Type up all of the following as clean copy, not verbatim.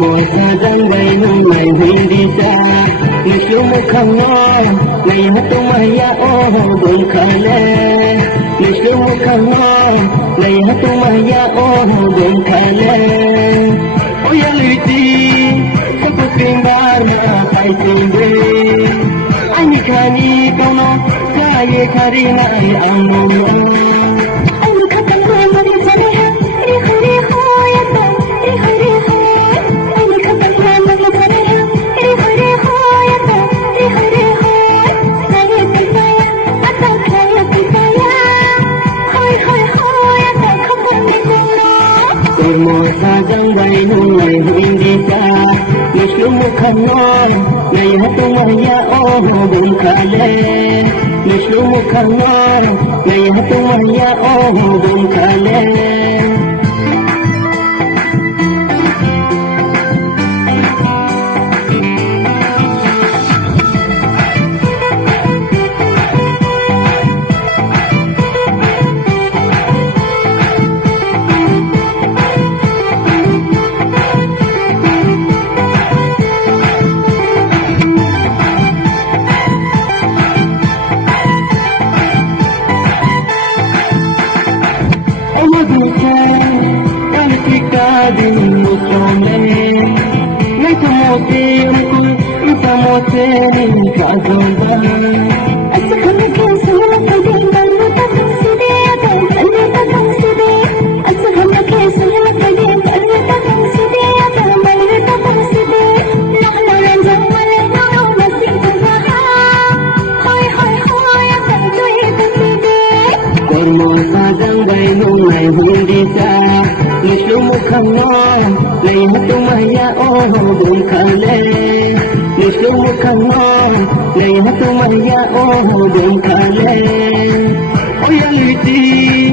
Môi xa răng bay hương mày huynh đi xa người chiếu một khăn hoa ngày hát tung mày ya ô buồn khăn lê người chiếu một khăn hoa ngày hát tung mày ya ô buồn khăn lê ôi ya lụy đi sắp có tình ba na phải tình về anh đi khani cao nó xa ye khari nai anh mong môi xa răng bay hương ngày huynh đi xa người chiếu một khăn hoa ngày hát tung mày ya ô buồn khăn lê người chiếu một khăn hoa ngày hát tung mày ya ô buồn khăn lê Din mo chome ngay thamo tin ku thamo tin ka zonda asa khana ke sala fadin ban ta side ta anne ta side asa khana ke sala fadin ban ta side ta mai ta side nahna ran jamale no nasib ta hoy hoy hoy ta doi ta side kormo sa jang bai no mai hindi sa người chiếu một khăn hoa ngày hát tung mày ya ô buồn khăn lê người chiếu một khăn hoa ngày hát tung mày ya ô buồn khăn lê ôi ya lụy đi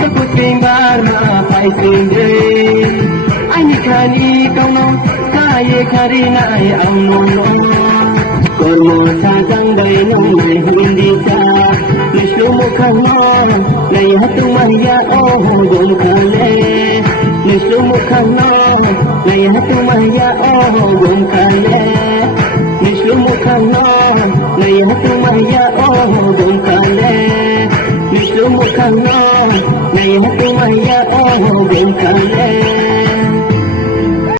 sắp có tình ba na phải tình về anh đi khani cao nó xa ye khari nai anh mong còn mùa xa răng bay nông ngày huynh đi xa người chiếu một khăn hoa ngày hát tung mày ya ô buồn khăn lê người chiếu một khăn hoa ngày hát tung mày ya ô buồn khăn lê người chiếu một khăn hoa ngày hát tung mày ya ô buồn khăn lê người chiếu một khăn hoa ngày hát tung mày ya ô buồn khăn lê